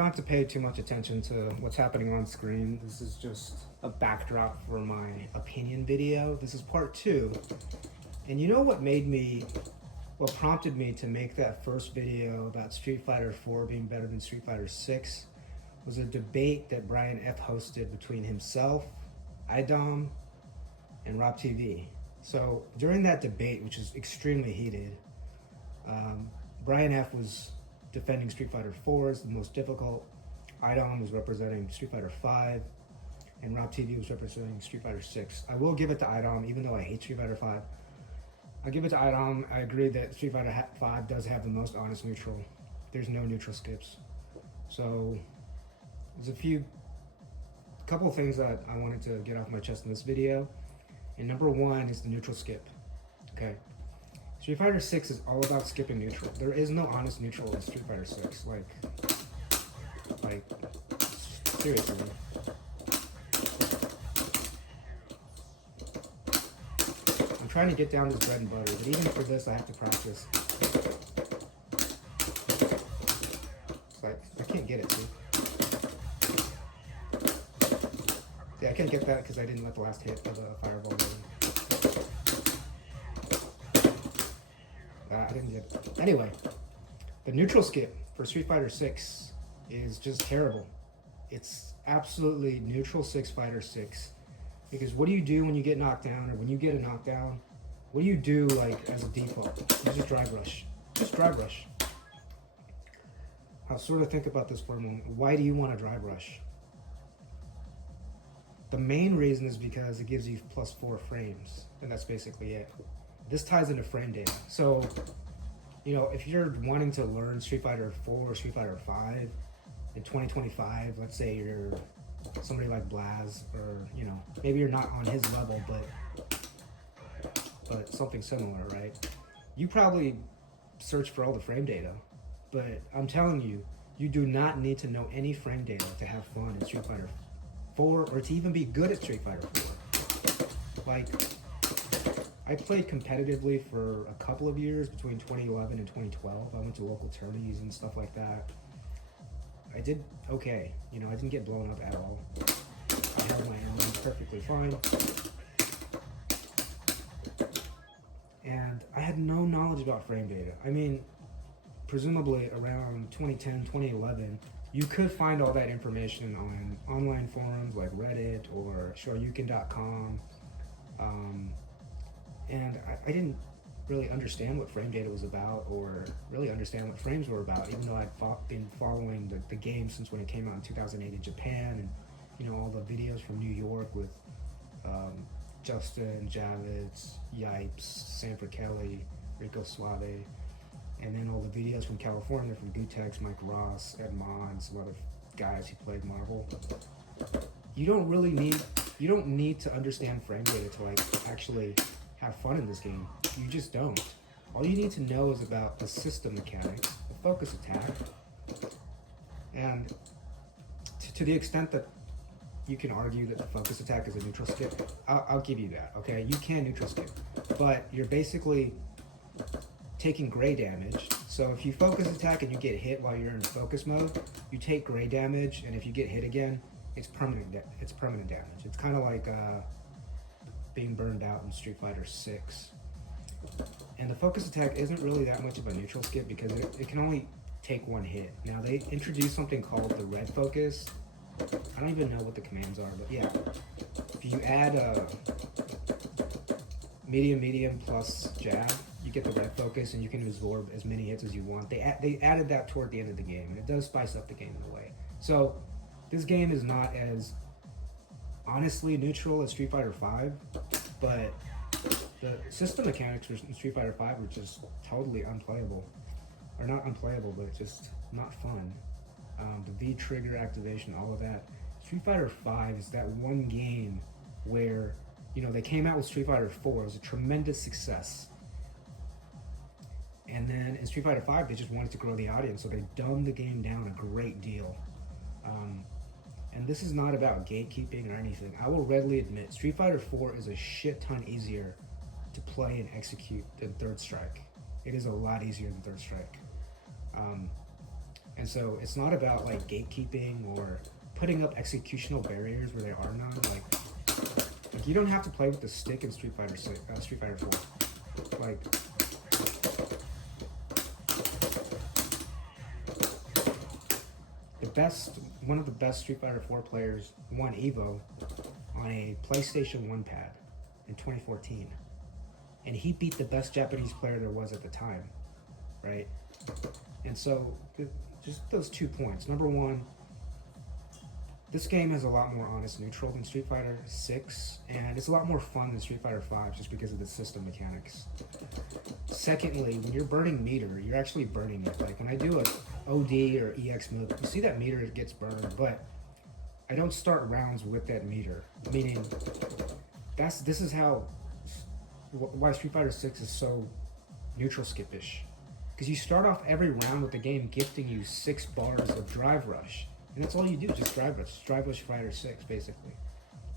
don't have to pay too much attention to what's happening on screen. This is just a backdrop for my opinion video. This is part 2. And you know what what prompted me to make that first video about Street Fighter 4 being better than Street Fighter 6 was a debate that Brian F. hosted between himself, IDOM, and Rob TV. So during that debate, which is extremely heated, Brian F. was defending Street Fighter 4 as the most difficult, IDOM was representing Street Fighter 5, and Rob TV was representing Street Fighter 6. I will give it to IDOM, even though I hate Street Fighter 5. I'll give it to IDOM. I agree that Street Fighter 5 does have the most honest neutral. There's no neutral skips. So there's a couple of things that I wanted to get off my chest in this video. And number 1 is the neutral skip. Okay. Street Fighter 6 is all about skipping neutral. There is no honest neutral in Street Fighter 6. Like seriously. I'm trying to get down this bread and butter, but even for this, I have to practice. It's like, I can't get it, see? Yeah, I can't get that because I didn't let the last hit of the fireball go. I didn't get it. Anyway, the neutral skip for Street Fighter 6 is just terrible. It's absolutely neutral 6 Fighter 6. Because what do you do when you get knocked down, or when you get a knockdown? What do you do, like, as a default? You just drive rush. Just drive rush. I'll sort of think about this for a moment. Why do you want to drive rush? The main reason is because it gives you +4 frames, and that's basically it. This ties into frame data. So, you know, if you're wanting to learn Street Fighter 4 or Street Fighter 5 in 2025, let's say you're somebody like Blaz, or, you know, maybe you're not on his level, but something similar, right? You probably search for all the frame data, but I'm telling you, you do not need to know any frame data to have fun in Street Fighter 4 or to even be good at Street Fighter 4. Like, I played competitively for a couple of years between 2011 and 2012. I went to local tourneys and stuff like that. I did okay. You know, I didn't get blown up at all. I held my own perfectly fine. And I had no knowledge about frame data. I mean, presumably around 2010, 2011, you could find all that information on online forums like Reddit or Shoryuken.com. And I didn't really understand what frame data was about, or really understand what frames were about, even though I'd been following the game since when it came out in 2008 in Japan, and, you know, all the videos from New York with Justin, Javits, Yipes, Sanford Kelly, Rico Suave, and then all the videos from California from Gutex, Mike Ross, Ed Mon, some other guys who played Marvel. You don't need to understand frame data to, like, actually have fun in this game. You just don't. All you need to know is about the system mechanics, the focus attack, and to the extent that you can argue that the focus attack is a neutral skip, I'll give you that, okay? You can neutral skip, but you're basically taking gray damage. So if you focus attack and you get hit while you're in focus mode, you take gray damage, and if you get hit again, it's permanent damage. It's kind of like being burned out in Street Fighter 6. And the focus attack isn't really that much of a neutral skip because it can only take one hit. Now they introduced something called the red focus. I don't even know what the commands are, but yeah. If you add medium plus jab, you get the red focus and you can absorb as many hits as you want. They added that toward the end of the game, and it does spice up the game in a way. So this game is not as honestly neutral as Street Fighter 5, but the system mechanics for Street Fighter 5 were just totally unplayable. Or not unplayable, but just not fun. The V trigger activation, all of that. Street Fighter 5 is that one game where, you know, they came out with Street Fighter 4. It was a tremendous success. And then in Street Fighter 5, they just wanted to grow the audience, so they dumbed the game down a great deal. And this is not about gatekeeping or anything. I will readily admit, Street Fighter 4 is a shit ton easier to play and execute than Third Strike. It is a lot easier than Third Strike. And so it's not about like gatekeeping or putting up executional barriers where there are none. Like you don't have to play with the stick in Street Fighter 4. Like one of the best Street Fighter 4 players won Evo on a PlayStation 1 pad in 2014. And he beat the best Japanese player there was at the time, right? And so, just those 2 points. Number one, this game is a lot more honest neutral than Street Fighter 6, and it's a lot more fun than Street Fighter 5 just because of the system mechanics. Secondly, when you're burning meter, you're actually burning it. Like when I do a OD or EX move, you see that meter gets burned, but I don't start rounds with that meter. Meaning, this is why Street Fighter 6 is so neutral skippish. Because you start off every round with the game gifting you 6 bars of drive rush. And that's all you do, just drive rush. Drive rush Fighter 6, basically.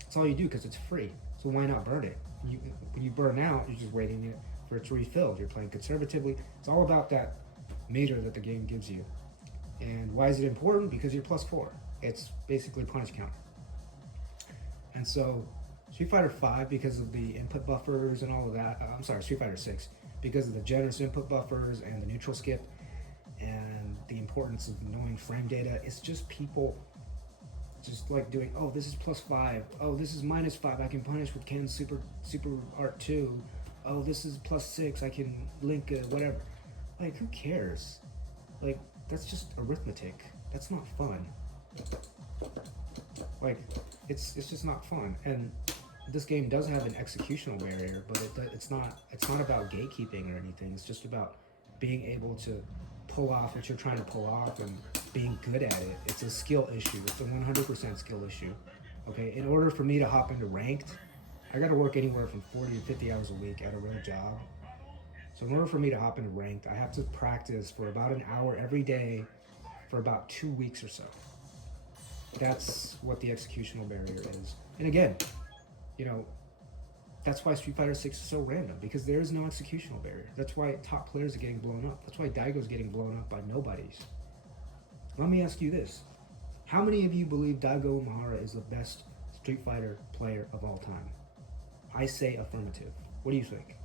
That's all you do because it's free. So why not burn it? When you burn out, you're just waiting for it to refill. You're playing conservatively. It's all about that meter that the game gives you. And why is it important? Because you're +4. It's basically punish counter. And so Street Fighter 5, because of the input buffers and all of that, Street Fighter 6, because of the generous input buffers and the neutral skip, and the importance of knowing frame data, it's just people just like doing, oh, this is +5, oh, this is -5, I can punish with Ken's super art 2, oh, this is +6, I can link whatever. Like, who cares? Like, that's just arithmetic. That's not fun. Like, it's just not fun. And this game does have an executional barrier, but it's not about gatekeeping or anything. It's just about being able to pull off what you're trying to pull off and being good at it. It's a skill issue. It's a 100% skill issue. Okay, in order for me to hop into ranked, I got to work anywhere from 40 to 50 hours a week at a real job. So in order for me to hop into ranked, I have to practice for about an hour every day for about 2 weeks or so. That's what the executional barrier is. And again, you know, that's why Street Fighter 6 is so random, because there is no executional barrier. That's why top players are getting blown up. That's why Daigo's getting blown up by nobodies. Let me ask you this. How many of you believe Daigo Umehara is the best Street Fighter player of all time? I say affirmative. What do you think?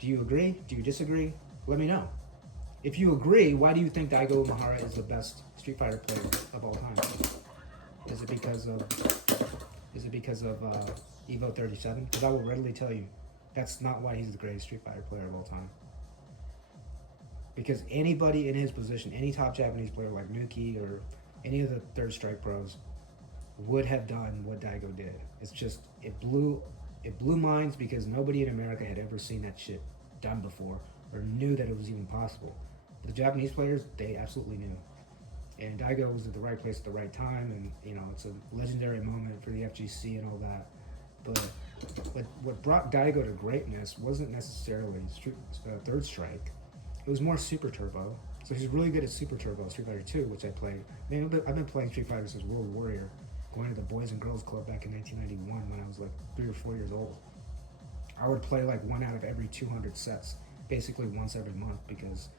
Do you agree? Do you disagree? Let me know. If you agree, why do you think Daigo Umehara is the best Street Fighter player of all time? Is it because of Evo 37? Because I will readily tell you, that's not why he's the greatest Street Fighter player of all time. Because anybody in his position, any top Japanese player like Nuki or any of the Third Strike pros, would have done what Daigo did. It's just, it blew minds because nobody in America had ever seen that shit done before or knew that it was even possible. But the Japanese players, they absolutely knew. And Daigo was at the right place at the right time, and you know, it's a legendary moment for the FGC and all that. But what brought Daigo to greatness wasn't necessarily Third Strike. It was more Super Turbo. So he's really good at Super Turbo, Street Fighter 2, which I played. Man, I've been playing Street Fighter since World Warrior, going to the Boys and Girls Club back in 1991 when I was like 3 or 4 years old. I would play like 1 out of every 200 sets, basically once every month, because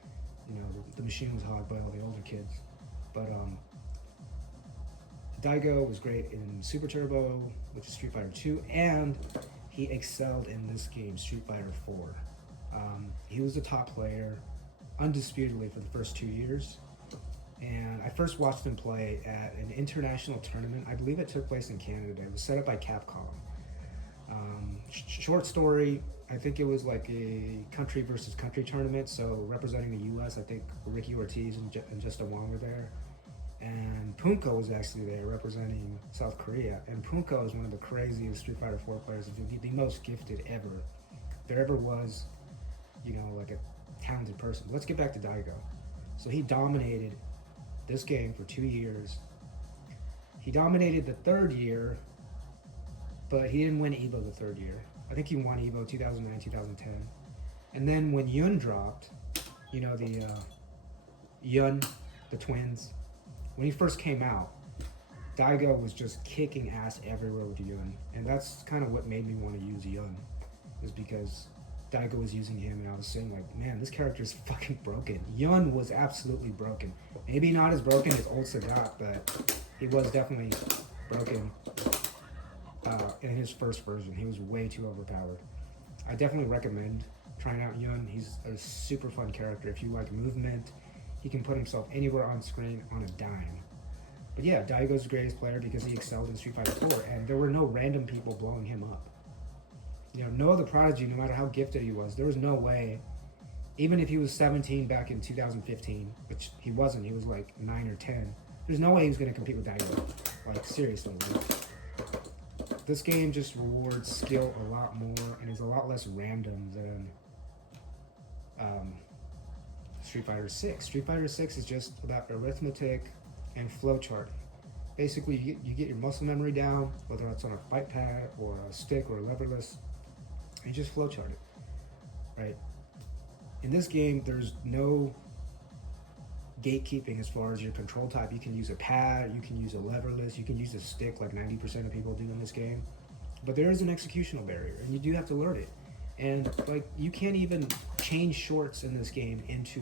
you know the machine was hogged by all the older kids. But Daigo was great in Super Turbo, which is Street Fighter 2, and he excelled in this game, Street Fighter 4. He was a top player, undisputedly, for the first 2 years. And I first watched him play at an international tournament. I believe it took place in Canada. It was set up by Capcom. Short story, I think it was like a country versus country tournament. So representing the U.S., I think Ricky Ortiz and Justa Wong were there. And Punko was actually there representing South Korea. And Punko is one of the craziest Street Fighter 4 players, the most gifted ever. There ever was, you know, like a talented person. Let's get back to Daigo. So he dominated this game for 2 years. He dominated the third year, but he didn't win Evo the third year. I think he won Evo 2009, 2010. And then when Yun dropped, you know, the Yun, the twins, when he first came out, Daigo was just kicking ass everywhere with Yun. And that's kind of what made me want to use Yun, is because Daigo was using him, and I was saying like, man, this character is fucking broken. Yun was absolutely broken. Maybe not as broken as old Sagat, but he was definitely broken in his first version. He was way too overpowered. I definitely recommend trying out Yun. He's a super fun character. If you like movement, he can put himself anywhere on screen on a dime. But yeah, Daigo's the greatest player because he excelled in Street Fighter 4, and there were no random people blowing him up. You know, no other prodigy, no matter how gifted he was, there was no way, even if he was 17 back in 2015, which he wasn't, he was like 9 or 10, there's no way he was going to compete with Daigo. Like, seriously. Like, this game just rewards skill a lot more and is a lot less random than Street Fighter 6. Street Fighter 6 is just about arithmetic and flowchart. Basically, you get your muscle memory down, whether it's on a fight pad or a stick or a leverless, and you just flowchart it, right? In this game, there's no gatekeeping as far as your control type. You can use a pad, you can use a leverless, you can use a stick like 90% of people do in this game. But there is an executional barrier, and you do have to learn it. And like, you can't even change shorts in this game into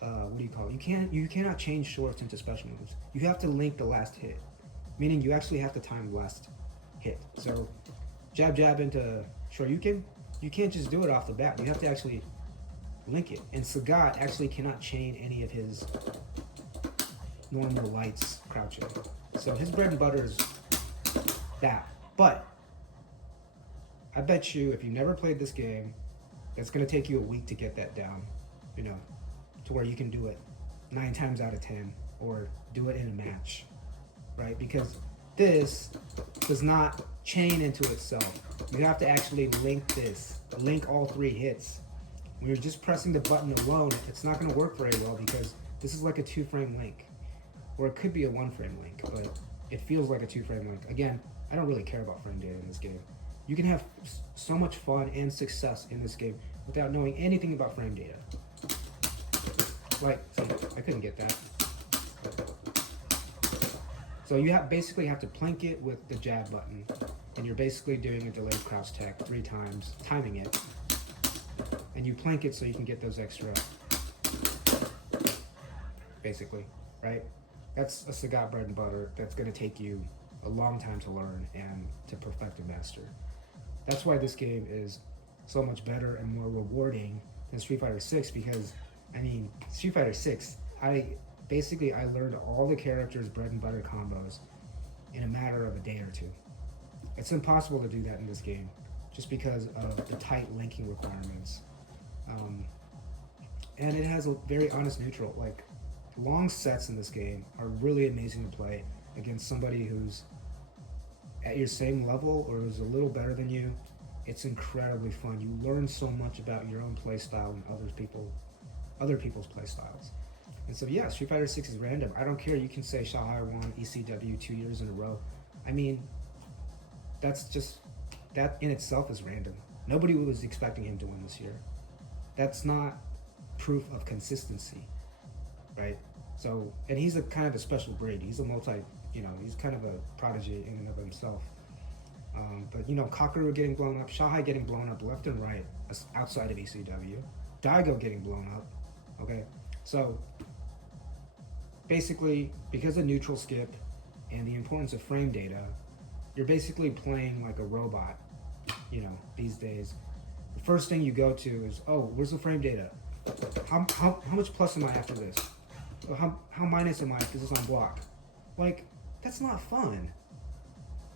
what do you call it? You cannot change shorts into special moves. You have to link the last hit, meaning you actually have to time the last hit. So jab into Shoryuken, you can't just do it off the bat. You have to actually link it. And Sagat actually cannot chain any of his normal lights crouching. So his bread and butter is that. But I bet you if you never played this game, it's going to take you a week to get that down, you know, to where you can do it 9 times out of 10 or do it in a match, right? Because this does not chain into itself. You have to actually link all 3 hits. When you're just pressing the button alone, it's not going to work very well because this is like a 2-frame link, or it could be a 1-frame link, but it feels like a 2-frame link. Again, I don't really care about frame data in this game. You can have so much fun and success in this game without knowing anything about frame data. Like, see, I couldn't get that. So you basically have to plank it with the jab button, and you're basically doing a delayed crouch tech 3 times, timing it, and you plank it so you can get those extra, basically, right? That's a Sagat bread and butter that's going to take you a long time to learn and to perfect and master. That's why this game is so much better and more rewarding than Street Fighter 6, because, I mean, Street Fighter 6, I learned all the characters' bread and butter combos in a matter of a day or 2. It's impossible to do that in this game just because of the tight linking requirements. And it has a very honest neutral. Like, long sets in this game are really amazing to play against somebody who's at your same level or who's a little better than you. It's incredibly fun. You learn so much about your own play style and other people's play styles. And so yeah, Street Fighter 6 is random. I don't care. You can say Shoutout won ECW 2 years in a row. I mean, that in itself is random. Nobody was expecting him to win this year. That's not proof of consistency, right? So, and he's a kind of a special breed. He's a he's kind of a prodigy in and of himself. But you know, Kakeru getting blown up, Shahai getting blown up left and right outside of ECW, Daigo getting blown up. Okay, so basically, because of neutral skip and the importance of frame data, you're basically playing like a robot, you know, these days. The first thing you go to is, oh, where's the frame data? How much plus am I after this? How minus am I because it's on block? Like, that's not fun.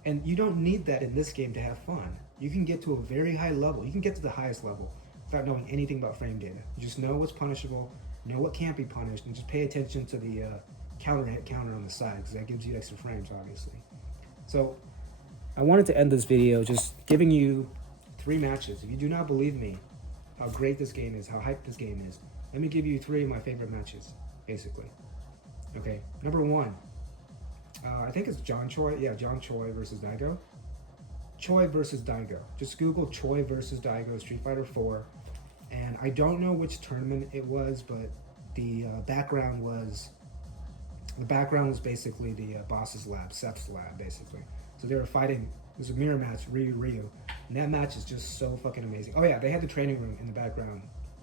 And you don't need that in this game to have fun. You can get to a very high level. You can get to the highest level without knowing anything about frame data. You just know what's punishable, know what can't be punished, and just pay attention to the counter hit counter on the side, because that gives you extra frames, obviously. So I wanted to end this video just giving you 3 matches. If you do not believe me how great this game is, how hyped this game is, let me give you 3 of my favorite matches, basically. Okay, number 1. I think it's Choi. Yeah, Choi versus Daigo. Choi versus Daigo. Just Google Choi versus Daigo Street Fighter 4. And I don't know which tournament it was, but the background was basically the boss's lab, Seth's lab, basically. So they were fighting. It was a mirror match, Ryu. And that match is just so fucking amazing. Oh yeah, they had the training room in the background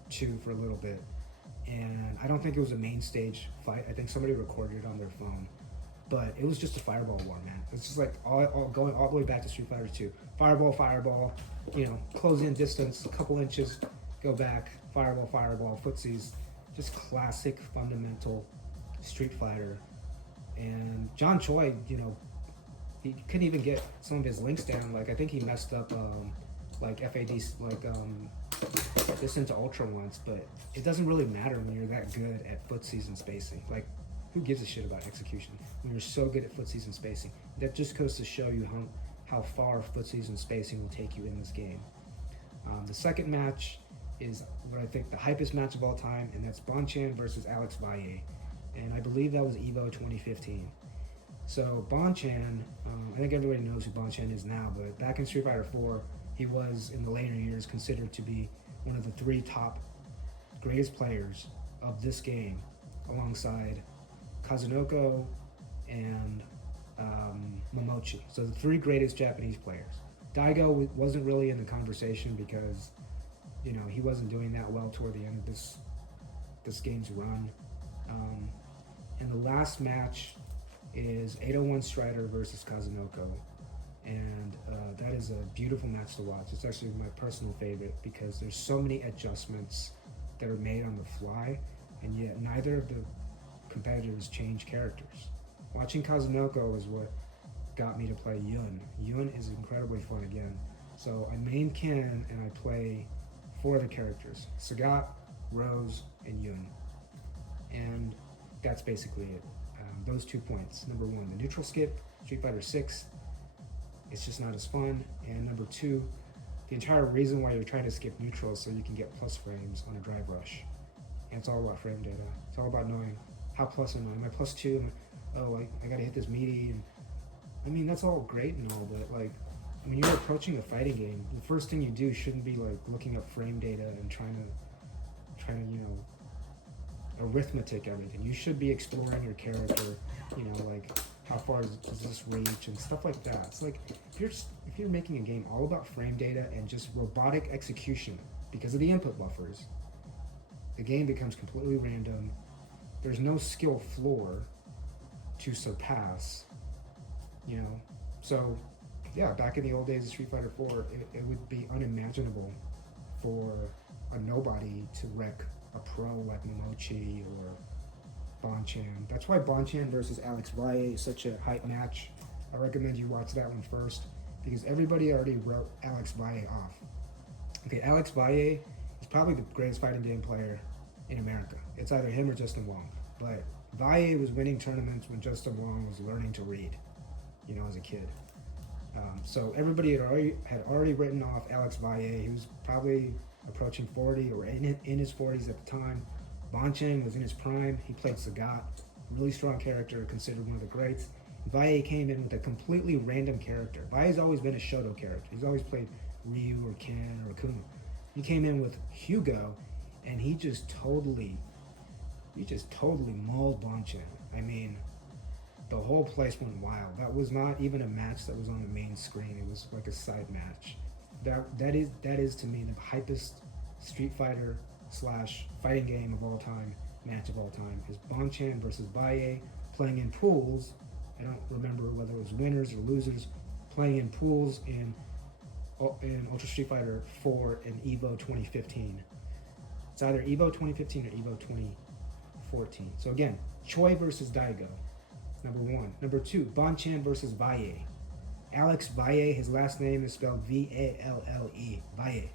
too for a little bit. And I don't think it was a main stage fight. I think somebody recorded it on their phone. But it was just a fireball war, man. It's just like all going all the way back to Street Fighter 2. Fireball, you know, close in distance, a couple inches, go back, fireball, footsies. Just classic, fundamental Street Fighter. And John Choi, you know, he couldn't even get some of his links down. Like, I think he messed up, like, FAD, like, this into Ultra once, but it doesn't really matter when you're that good at footsies and spacing. Like, who gives a shit about execution when you're so good at footsies and spacing? That just goes to show you how far footsies and spacing will take you in this game. The second match is what I think the hypest match of all time, and that's Bonchan versus Alex Valle. And I believe that was EVO 2015. So Bonchan, I think everybody knows who Bonchan is now, but back in Street Fighter 4, he was, in the later years, considered to be one of the 3 top greatest players of this game, alongside Kazuyolo and Momochi. So the 3 greatest Japanese players. Daigo wasn't really in the conversation because, you know, he wasn't doing that well toward the end of this game's run. And the last match is 801 Strider versus Kazuyolo. And that is a beautiful match to watch. It's actually my personal favorite because there's so many adjustments that are made on the fly, and yet neither of the competitors change characters. Watching Kazuyolo is what got me to play Yun. Yun is incredibly fun again. So I main Ken and I play 4 of the characters: Sagat, Rose, and Yun. And that's basically it. Those 2 points. Number 1, the neutral skip, Street Fighter 6. It's just not as fun. And number 2, the entire reason why you're trying to skip neutral is so you can get plus frames on a drive rush. And it's all about frame data. It's all about knowing how plus am I? Am I plus 2? I gotta hit this meaty. And I mean, that's all great and all, but like, when you're approaching a fighting game, the first thing you do shouldn't be like looking up frame data and trying to, you know, arithmetic everything. You should be exploring your character, you know, like how far does this reach and stuff like that. It's like if you're making a game all about frame data and just robotic execution because of the input buffers, the game becomes completely random. There's no skill floor to surpass, you know. So yeah, back in the old days of Street Fighter 4, it would be unimaginable for a nobody to wreck a pro like Momochi or Bonchan. That's why Bonchan versus Alex Valle is such a hype match. I recommend you watch that one first because everybody already wrote Alex Valle off. Okay, Alex Valle is probably the greatest fighting game player in America. It's either him or Justin Wong. But Valle was winning tournaments when Justin Wong was learning to read, you know, as a kid. So everybody had already written off Alex Valle. He was probably approaching 40 or in his 40s at the time. Bonchan was in his prime. He played Sagat, really strong character, considered one of the greats. Valle came in with a completely random character. Valle's always been a Shoutout character. He's always played Ryu or Ken or Akuma. He came in with Hugo, and he just totally mauled Bonchan. I mean, the whole place went wild. That was not even a match that was on the main screen. It was like a side match. That is to me the hypest Street Fighter / fighting game of all time, match of all time, is Bonchan versus Valle, playing in pools. I don't remember whether it was winners or losers, playing in pools in Ultra Street Fighter 4 and EVO 2015. It's either EVO 2015 or EVO 2014. So again, Choi versus Daigo, number 1. Number 2, Bonchan versus Valle. Alex Valle, his last name is spelled Valle, Valle.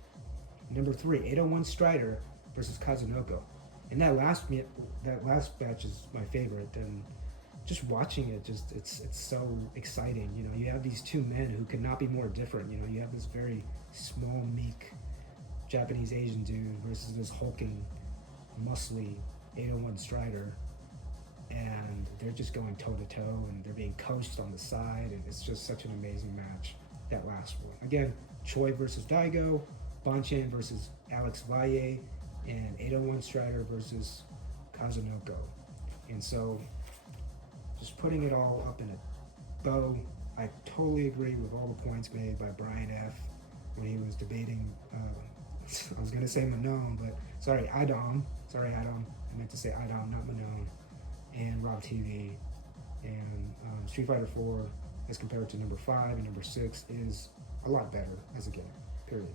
Number 3, 801 Strider versus Kazuyolo. And that last match is my favorite. And just watching it, it's so exciting. You know, you have these 2 men who could not be more different. You know, you have this very small, meek Japanese Asian dude versus this hulking, muscly 801 Strider. And they're just going toe-to-toe, and they're being coached on the side, and it's just such an amazing match, that last one. Again, Choi versus Daigo, Bonchan versus Alex Valle, and 801 Strider versus Kazuyolo. And so, just putting it all up in a bow, I totally agree with all the points made by Brian F. when he was debating. I was gonna say Manon, but sorry, Idom. Sorry, Idom. I meant to say Idom, not Manon. And Rob TV. And Street Fighter 4, as compared to number 5 and number 6, is a lot better as a game. Period.